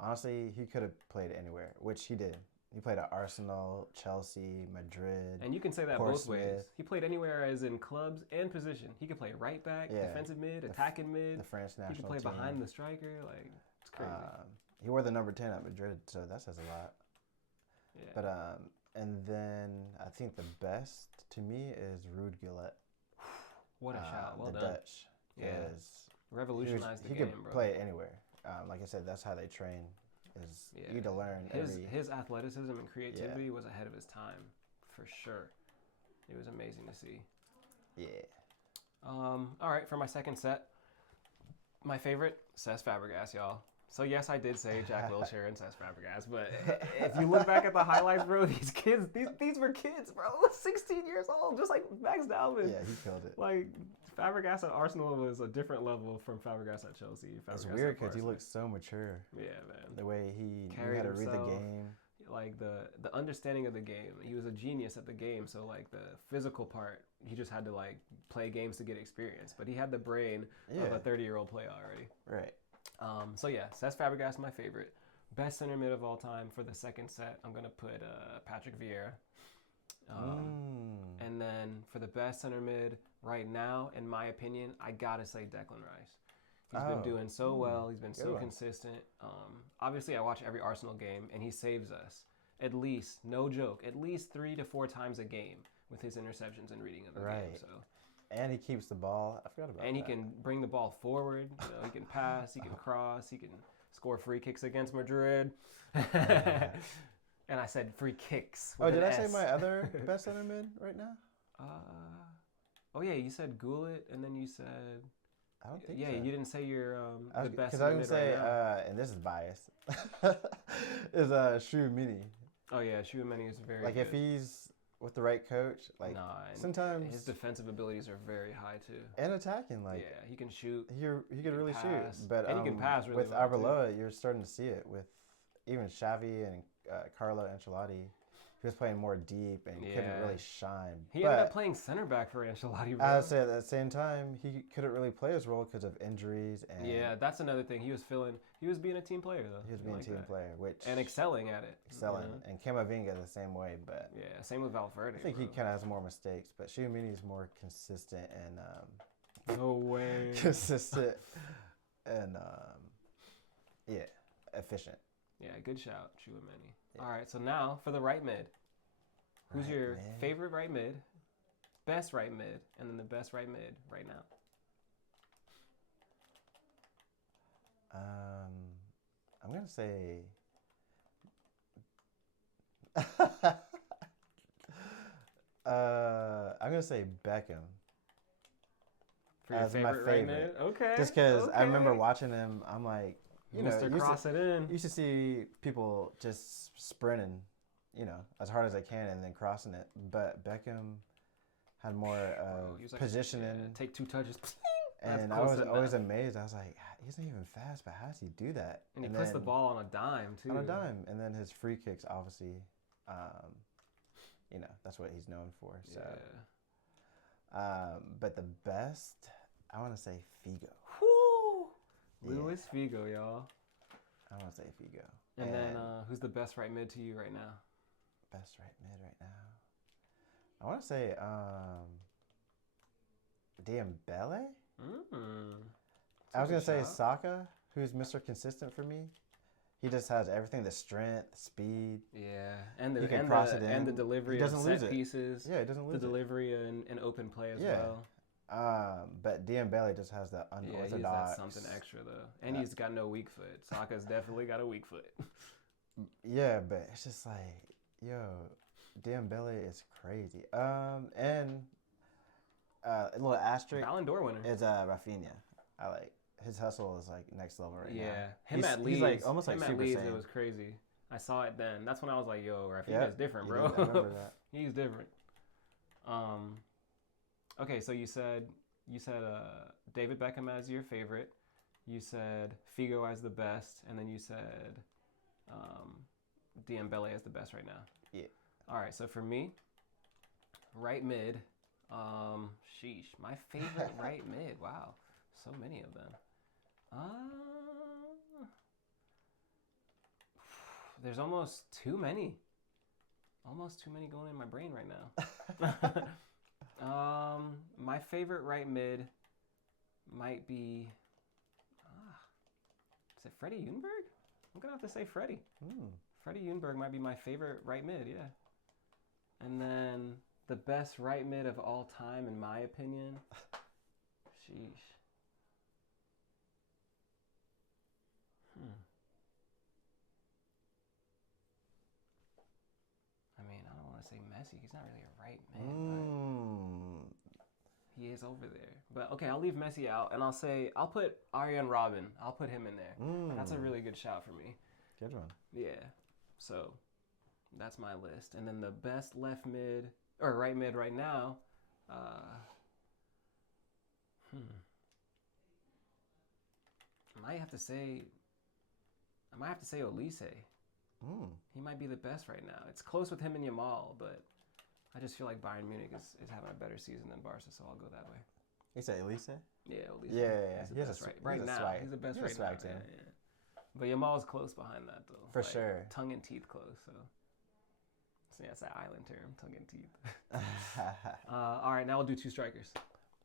honestly, he could have played anywhere, which he did. He played at Arsenal, Chelsea, Madrid. And you can say that both ways. He played anywhere as in clubs and position. He could play right back, defensive mid, attacking mid. The French national team. He could play behind the striker. Like, it's crazy. He wore the number 10 at Madrid, so that says a lot. Yeah. But and then I think the best to me is Ruud Gullit. What a shot! Well done. Dutch. Yeah. Revolutionized the game, bro. He could play it anywhere. Like I said, that's how they train. You need to learn. His athleticism and creativity was ahead of his time, for sure. It was amazing to see. Yeah. All right, for my second set, my favorite, Cesc Fabregas, y'all. So yes, I did say Jack Wilshere and Cesc Fabregas, but if you look back at the highlights, bro, these kids, these were kids, bro, 16 years old, just like Max Dalman. Yeah, he killed it. Like, Fabregas at Arsenal was a different level from Fabregas at Chelsea. It's weird because he looks so mature. Yeah, man. The way he knew how to read the game. Like, the understanding of the game. He was a genius at the game, so, like, the physical part, he just had to, like, play games to get experience. But he had the brain of a 30-year-old player already. Right. So, yeah, Cesc Fabregas, my favorite. Best center mid of all time for the second set, I'm going to put Patrick Vieira. And then for the best center mid right now, in my opinion, I got to say Declan Rice. He's been doing so well. He's been so consistent. Obviously, I watch every Arsenal game, and he saves us at least, no joke, at least 3 to 4 times a game with his interceptions and reading of the game. So. And he keeps the ball. I forgot about that. And he can bring the ball forward. You know, he can pass. He can cross. He can score free kicks against Madrid. And I said free kicks. Oh, did I say my other best center mid right now? Oh yeah, you said Goulet, and then you said. I don't think so. Yeah, you didn't say your the best. Because I would say, and this is biased, is Shuamini. Oh yeah, Shuamini is very like good. If he's with the right coach, like sometimes his defensive abilities are very high too. And attacking, like yeah, he can shoot. He could really shoot, but and he can pass really with well Arbeloa, you're starting to see it with even Xavi and Carlo Ancelotti. He was playing more deep and couldn't really shine. He ended up playing center back for Ancelotti. Bro. I would say at the same time, he couldn't really play his role because of injuries. And yeah, that's another thing. He was being a team player, though. He was being a team player, and excelling at it. Excelling. And Camavinga the same way. But yeah, same with Valverde. I think he kind of has more mistakes. But Shuamini is more consistent and... no way. Consistent and, efficient. Yeah, good shout, Shuamini. Yeah. All right, so now for the right mid. Who's your favorite right mid, best right mid, and then the best right mid right now? I'm going to say... I'm going to say Beckham. For your favorite right mid? Okay. Just because I remember watching him, I'm like... Cross it in. You used to see people just sprinting, as hard as they can and then crossing it. But Beckham had more positioning. Take 2 touches. And I was always amazed. I was like, he's not even fast, but how does he do that? And he puts the ball on a dime, too. On a dime. And then his free kicks, obviously, that's what he's known for. So, but the best, I want to say Figo. Luis Figo, y'all. I want to say Figo. And then who's the best right mid to you right now? Best right mid right now? I want to say Dembele. I was going to say Saka, who's Mr. Consistent for me. He just has everything, the strength, speed. Yeah, and the delivery of set pieces. Yeah, he doesn't lose the delivery and open play as well. But Dembele just has that unorthodox. Yeah, he's something extra though, and he's got no weak foot. Saka's definitely got a weak foot. Yeah, but it's just like, Dembele is crazy. And a little asterisk. Ballon d'Or winner. Is Rafinha. I like his hustle is like next level right now. Yeah, him at Leeds. He's like almost like Super Saiyan. It was crazy. I saw it then. That's when I was like, Rafinha's different, bro. I remember that. He's different. Okay, so you said David Beckham as your favorite. You said Figo as the best, and then you said Dembele as the best right now. Yeah. All right, so for me, right mid, my favorite right mid. Wow, so many of them. There's almost too many. Almost too many going in my brain right now. My favorite right mid might be. Is it Freddie Ljungberg? I'm gonna have to say Freddie. Freddie Ljungberg might be my favorite right mid. Yeah. And then the best right mid of all time, in my opinion. Sheesh. I mean, I don't want to say Messi. He's not really a right mid, but he is over there. But okay, I'll leave Messi out, and I'll put Arjen Robben. I'll put him in there. That's a really good shout for me. Good one. Yeah. So that's my list. And then the best left mid or right mid right now. I might have to say Olise. He might be the best right now. It's close with him and Yamal, but I just feel like Bayern Munich is having a better season than Barca, so I'll go that way. You say Olise? Yeah, Olise. Yeah. He's the best right now. He's the best right now. Yeah. But Yamal's close behind that, though. For sure. Tongue and teeth close, so yeah, it's that island term, tongue and teeth. All right, now we'll do 2 strikers.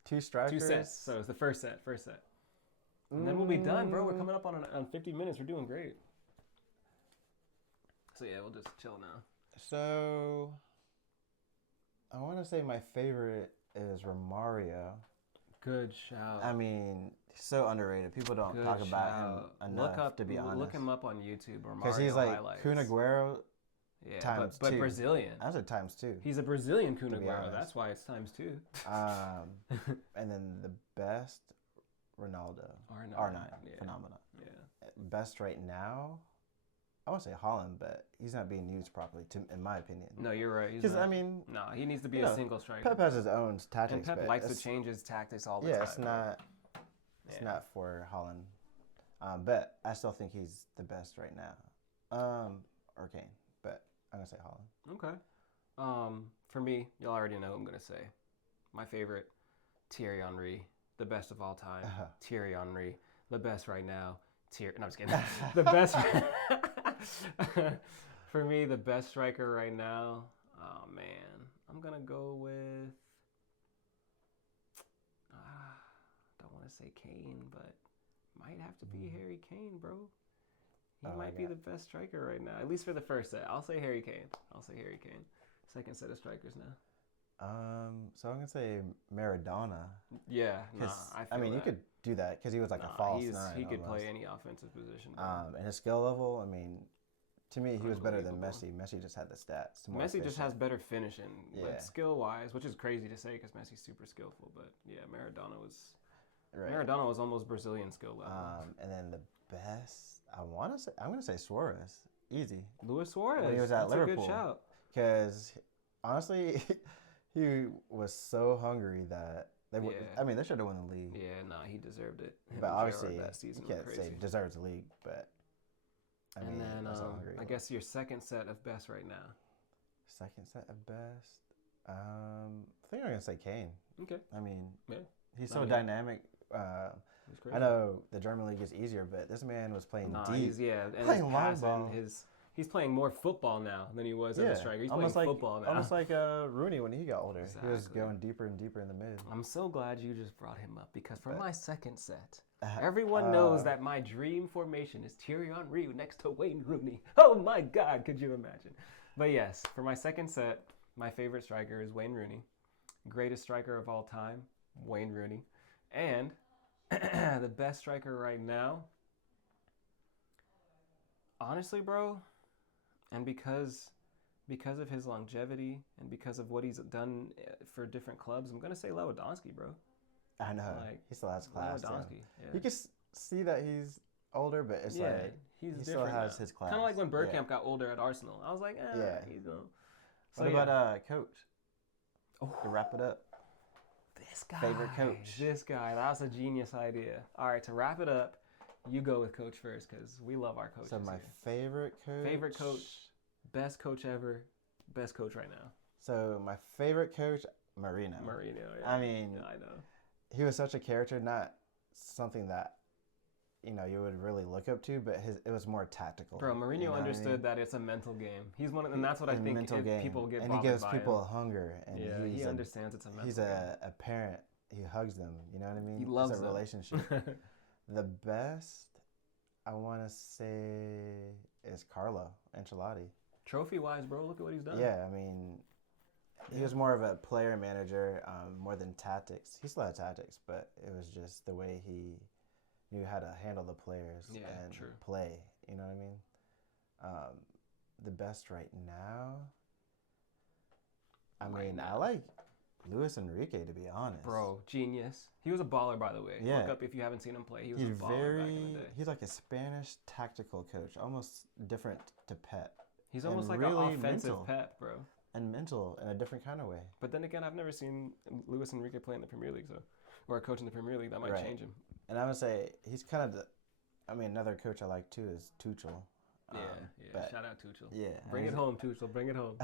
2 strikers? 2 sets. So it's the first set. And then we'll be done, bro. We're coming up on 50 minutes. We're doing great. So yeah, we'll just chill now. So I want to say my favorite is Romario. Good shout. I mean, so underrated. People don't talk about him enough, to be honest. Look him up on YouTube. Because he's like Kun Aguero Yeah, times but two. Brazilian. I said times 2. He's a Brazilian Kun Aguero. That's why it's times 2. And then the best, Ronaldo. R9. Yeah. Phenomenal. Yeah. Best right now, I won't say Haaland, but he's not being used properly, in my opinion. No, you're right. Because, I mean... No, he needs to be a single striker. Pep has his own tactics. And Pep likes to change his tactics all the time. Yeah, it's not for Haaland. But I still think he's the best right now. Or Kane. But I'm going to say Haaland. Okay. For me, y'all already know who I'm going to say. My favorite, Thierry Henry. The best of all time. Thierry Henry. The best right now. No, I'm just kidding. The best... For me, the best striker right now, oh man, I'm gonna go with. Don't want to say Kane, but might have to be Harry Kane, bro. He might be the best striker right now, at least for the first set. I'll say Harry Kane. Second set of strikers now. So I'm gonna say Maradona. Yeah, I mean, you could do that because he was like a false nine. He could play any offensive position. And his skill level, I mean, to me, he was better than Messi. Messi just had the stats. Messi just has better finishing, but skill-wise, which is crazy to say because Messi's super skillful. But yeah, Maradona was almost Brazilian skill level. And then the best, I'm gonna say Suarez. Easy. Luis Suarez. When he was at Liverpool. A good shout. Because honestly, he was so hungry that they should have won the league. Yeah, he deserved it. But obviously, you can't say deserves the league, but. And then I guess your second set of best right now. Second set of best? I think I'm going to say Kane. Okay. I mean, he's so dynamic. I know the German league is easier, but this man was playing deep. And playing long ball. He's playing more football now than he was as a striker. He's playing football now. Almost like Rooney when he got older. Exactly. He was going deeper and deeper in the mid. I'm so glad you just brought him up because for my second set, everyone knows that my dream formation is Thierry Henry next to Wayne Rooney. Oh my God, could you imagine? But yes, for my second set, my favorite striker is Wayne Rooney. Greatest striker of all time, Wayne Rooney. And the best striker right now, honestly, bro, and because of his longevity and because of what he's done for different clubs, I'm going to say Lewandowski, bro. I know. He still has class. You can see that he's older, but it's he still has his class. Kind of like when Bergkamp got older at Arsenal. I was like, he's going. What about Coach? To wrap it up. This guy. Favorite coach. This guy. That's a genius idea. All right, to wrap it up, you go with Coach first because we love our coaches. So my favorite coach. Favorite coach. Best coach ever. Best coach right now. So my favorite coach, Mourinho. Yeah. I mean, I know. He was such a character, not something that you would really look up to, but it was more tactical. Bro, Mourinho understood that it's a mental game. He's one, and that's what I think people get bothered by. And he gives people hunger, and he understands it's a mental game. He's a parent. He hugs them. You know what I mean? He loves it's a relationship. The best, I want to say, is Carlo Ancelotti. Trophy-wise, bro, look at what he's done. Yeah, I mean, he was more of a player manager, more than tactics. He still had tactics, but it was just the way he knew how to handle the players and play. You know what I mean? The best right now, I like Luis Enrique, to be honest. Bro, genius. He was a baller, by the way. Yeah. Look up if you haven't seen him play. He was a baller back in the day. He's like a Spanish tactical coach, almost different to Pep. He's almost like really an offensive Pep, bro. And mental in a different kind of way. But then again, I've never seen Luis Enrique play in the Premier League, or a coach in the Premier League. That might change him. And I would say he's kind of another coach I like too is Tuchel. Shout out Tuchel. Yeah. Bring it home, Tuchel. Bring it home.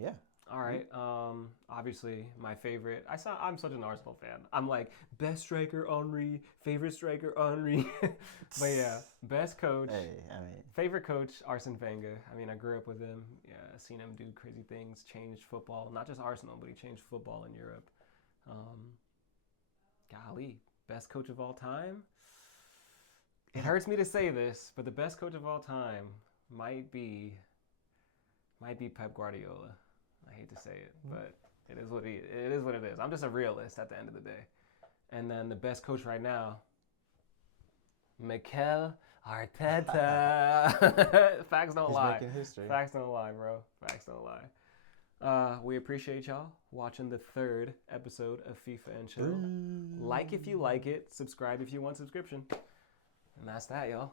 Yeah. All right. Obviously, my favorite. I'm such an Arsenal fan. I'm like best striker Henry, favorite striker Henry. But yeah, best coach. Favorite coach Arsene Wenger. I mean, I grew up with him. Yeah, I've seen him do crazy things, changed football. Not just Arsenal, but he changed football in Europe. Golly, best coach of all time. It hurts me to say this, but the best coach of all time might be Pep Guardiola. I hate to say it, but it is what it is. I'm just a realist at the end of the day. And then the best coach right now, Mikel Arteta. Facts don't lie. He's making history. Facts don't lie, bro. Facts don't lie. We appreciate y'all watching the 3rd episode of FIFA and Chill. Like if you like it. Subscribe if you want subscription. And that's that, y'all.